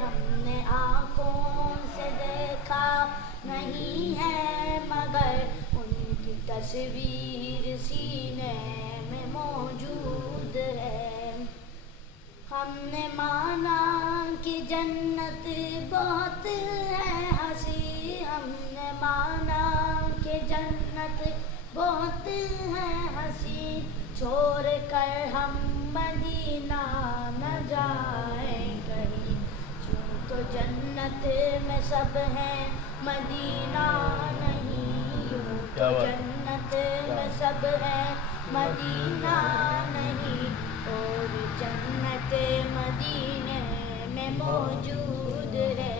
ہم نے آنکھوں سے دیکھا نہیں ہے مگر ان کی تصویر سینے میں موجود ہے. ہم نے مانا کہ جنت بہت ہے ہنسی, ہم نے مانا کہ جنت بہت ہے ہنسی, چھوڑ کر ہم مدینہ نہ جائیں کہیں, کیوں تو جنت میں سب ہیں مدینہ نہیں, یوں تو جنت میں سب ہیں مدینہ نہیں, اور جنت مدینے میں موجود ہے.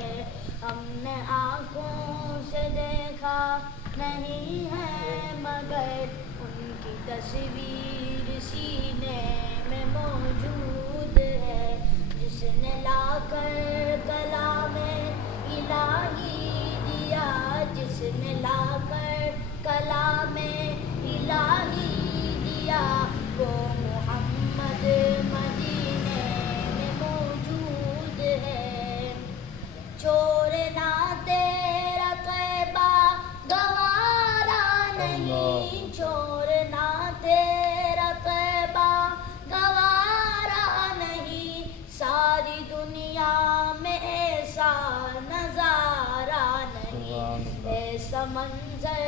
ہم نے آنکھوں سے دیکھا نہیں ہے مگر ان کی تصویر سینے میں موجود ہے, جس نے لا کر کلام الہی دیا, جس نے لا کر کلام الہی دیا, وہ محمد مدینے میں موجود ہے. چھوڑنا تیرا طیبہ گوارا نہیں, چھوڑنا تیرا طیبہ گوارا نہیں, ساری دنیا میں ایسا نظارہ نہیں, ایسا منظر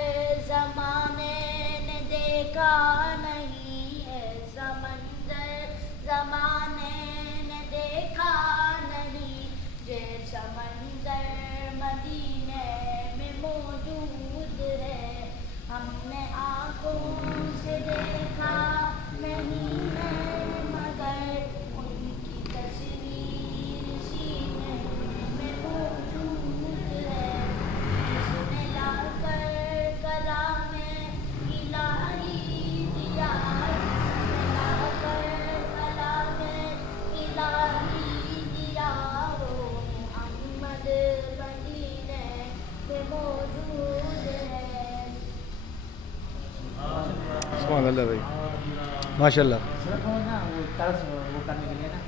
زمانے نے دیکھا نہیں, ایسا منظر زمانے نے دیکھا نہیں, جیسا منظر مدینے میں موجود ہے. ہم نے آنکھوں سے دیکھا نہیں ہے مگر ان کی تصویر سینے میں موجود ہے, جس نے لا کر کلام الہی دیا, جس نے لا کر کلام الہی دیا, وہ محمد مدینے میں موجود ہے. سبحان اللہ بھائی, ماشاء اللہ. صرف وہ نا وہ طرز وہ کرنے کے لیے نا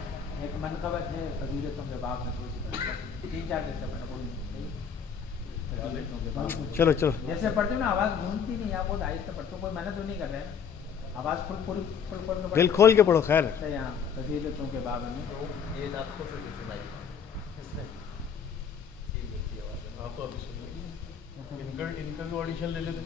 ایک منقبت ہے فضیلتوں کے باب میں, تھوڑی سی 3-4 دن سے پڑھنا پڑی فضیلتوں کے باب میں. چلو چلو, جیسے پڑھتے ہو نا آواز گھومتی نہیں, آپ بہت آہستہ پڑھتے ہو, کوئی محنت تو نہیں کر رہے ہیں, آواز فل دل کھول کے پڑھو. خیر یہاں فضیلتوں کے باب میں یہ نعت خود سے سنائی اس نے ٹھیک ہے, آپ کو ابھی سنو, ان کا بھی آڈیشن لے لیتے.